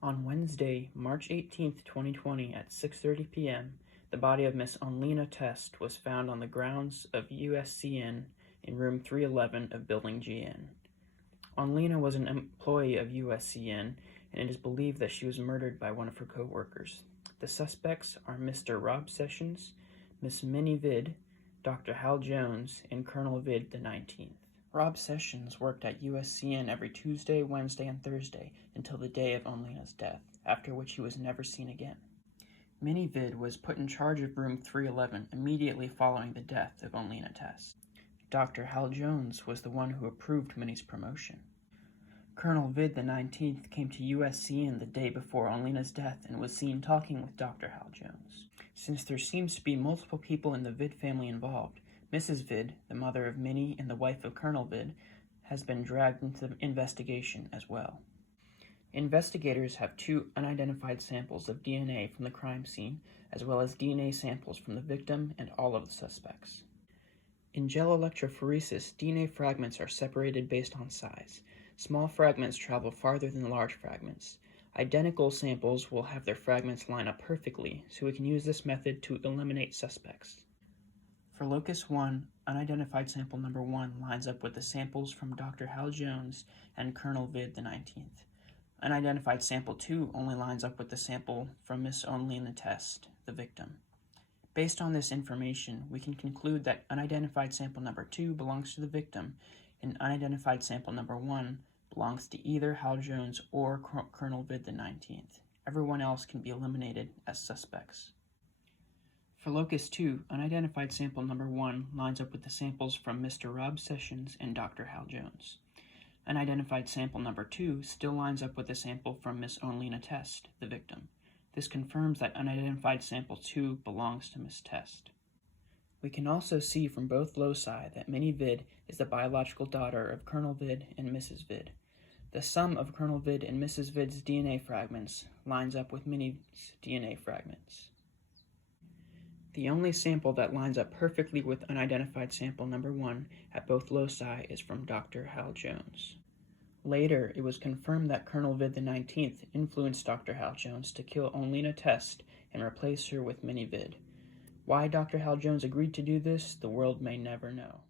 On Wednesday, March 18, 2020 at 6:30 p.m., the body of Miss Onlena Test was found on the grounds of USCN in room 311 of Building GN. Onlena was an employee of USCN, and it is believed that she was murdered by one of her co-workers. The suspects are Mr. Rob Sessions, Miss Minnie Vid, Dr. Hal Jones, and Colonel Vid the 19th. Rob Sessions worked at USCN every Tuesday, Wednesday, and Thursday until the day of Onlena's death, after which he was never seen again. Minnie Vid was put in charge of room 311 immediately following the death of Onlena Test. Dr. Hal Jones was the one who approved Minnie's promotion. Colonel Vid the 19th came to USCN the day before Onlena's death and was seen talking with Dr. Hal Jones. Since there seems to be multiple people in the Vid family involved, Mrs. Vid, the mother of Minnie and the wife of Colonel Vid, has been dragged into the investigation as well. Investigators have 2 unidentified samples of DNA from the crime scene, as well as DNA samples from the victim and all of the suspects. In gel electrophoresis, DNA fragments are separated based on size. Small fragments travel farther than large fragments. Identical samples will have their fragments line up perfectly, so we can use this method to eliminate suspects. For locus 1, unidentified sample number 1 lines up with the samples from Dr. Hal Jones and Colonel Vid the 19th. Unidentified sample 2 only lines up with the sample from Miss Onlena Test, the victim. Based on this information, we can conclude that unidentified sample number 2 belongs to the victim, and unidentified sample number 1 belongs to either Hal Jones or Colonel Vid the 19th. Everyone else can be eliminated as suspects. For locus 2, unidentified sample number 1 lines up with the samples from Mr. Rob Sessions and Dr. Hal Jones. Unidentified sample number 2 still lines up with the sample from Miss Onlena Test, the victim. This confirms that unidentified sample 2 belongs to Miss Test. We can also see from both loci that Minnie Vid is the biological daughter of Colonel Vid and Mrs. Vid. The sum of Colonel Vid and Mrs. Vid's DNA fragments lines up with Minnie's DNA fragments. The only sample that lines up perfectly with unidentified sample number 1 at both loci is from Dr. Hal Jones. Later, it was confirmed that Colonel Vid the 19th influenced Dr. Hal Jones to kill Onlena Test and replace her with Minnie Vid. Why Dr. Hal Jones agreed to do this, the world may never know.